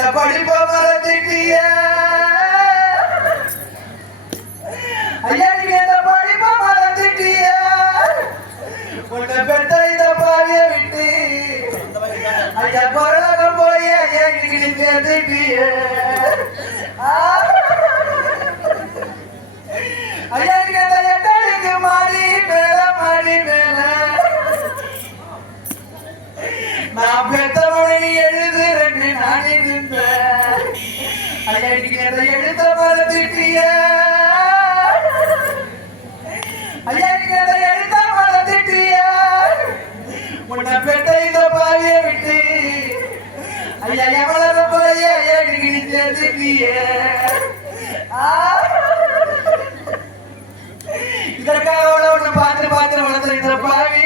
என்ன படிப்ப மறந்துட்டிய. ஐயா நீங்க இந்த படிப்ப மறந்துட்டிய. உன்னை பெற்ற இந்த பாவிய விட்டு ஐயா பரலோகம் போய் ஐயா நீங்க சேர்த்துட்டிய ஐயா நீங்க இந்த எட்டாளுக்கு மாறி மேல மாறி மேல. நான் பெற்ற எழுதுறேன்னு நான் இருந்தேன் ஐயா மறந்துட்டிய ஐயா நீங்க மறந்துட்டிய உன்னை பெத்த இந்த பாவிய விட்டு. ஐயா எவ்வளவு போய் ஐயா சேர்த்துட்டிய இதற்காக பார்த்து பார்த்து வளர்த்த பாவி.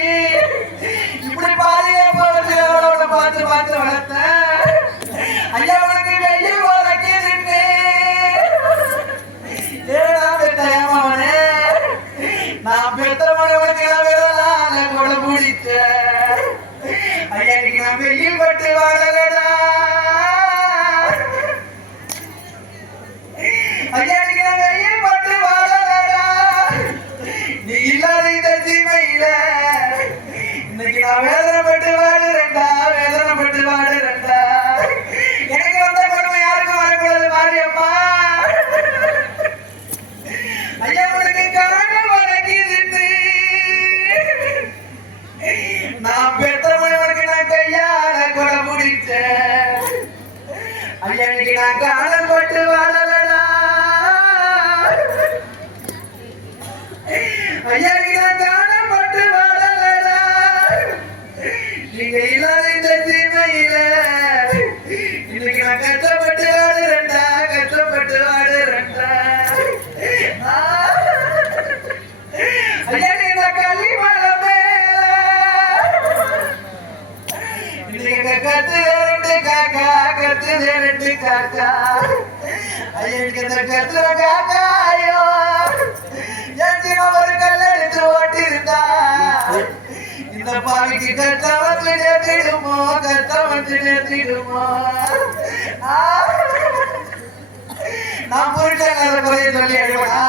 இல்லாத இந்த சீமையில. இன்னைக்கு நான் வேதனைப்பட்டு வாடுறேன்டா வேதனைப்பட்டு வாடுறேன்டா எனக்கு வந்த கொடுமை யாருக்கும் வரக்கூடாது மாரியம்மா. காக்கா ஐயா எனக்கு இந்த கத்துற ஒரு கல் எடுத்து ஓட்டிருந்தா இந்த பாவிக்கு கட்ட வந்து நேர்த்திடுமோ கட்ட வந்து நேர்த்திடுமோ நான் புரிட்டாங்க குறைய சொல்லி அழுவனா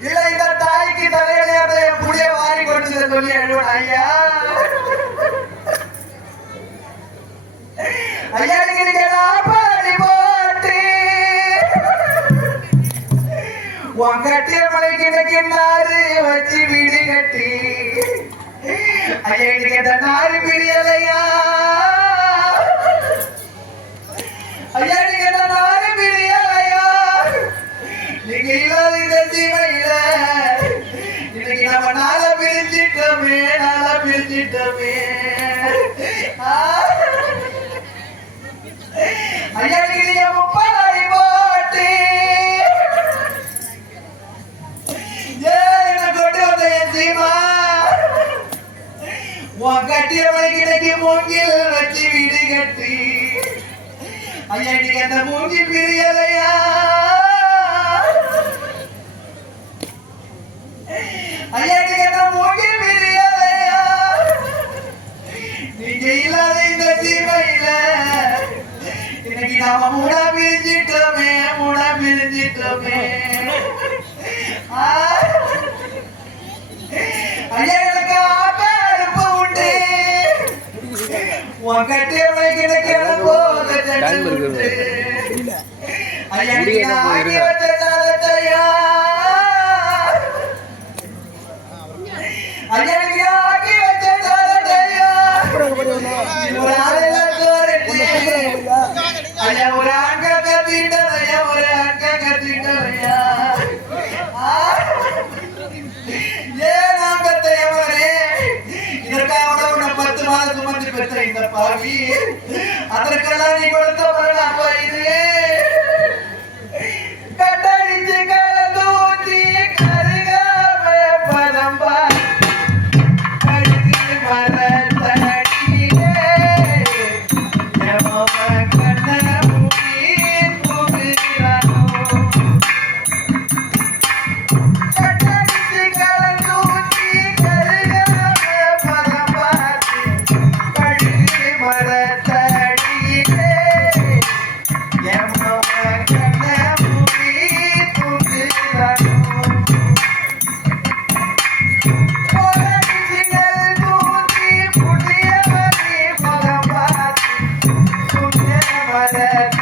இல்ல இந்த தாய்க்கு தலையில புளிய வாரி கொண்டு சொல்லி அழுவனா ஐயா ஐயா நீங்க கட்டிய மலைக்கு இன்னைக்கு நாறு வச்சு வீடு கட்டி. ஐயா நீங்க நாறு பிரியலையா கட்டியவளை கிடைக்க மூங்கில் வச்சு வீடு கட்டி. ஐயா நீங்க அந்த மூங்கில் பிரியலையா ஐயா நீங்க அந்த மூங்கில் பிரியலையா நீங்க இல்லாத இந்த சீமையில இன்னைக்கு நாம மூடா பிரிஞ்சிட்டோமே மூடா பிரிஞ்சிட்டோமே. ஐயா டைம் இருக்குது Hare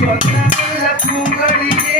சொன்ன பூங்கொழியே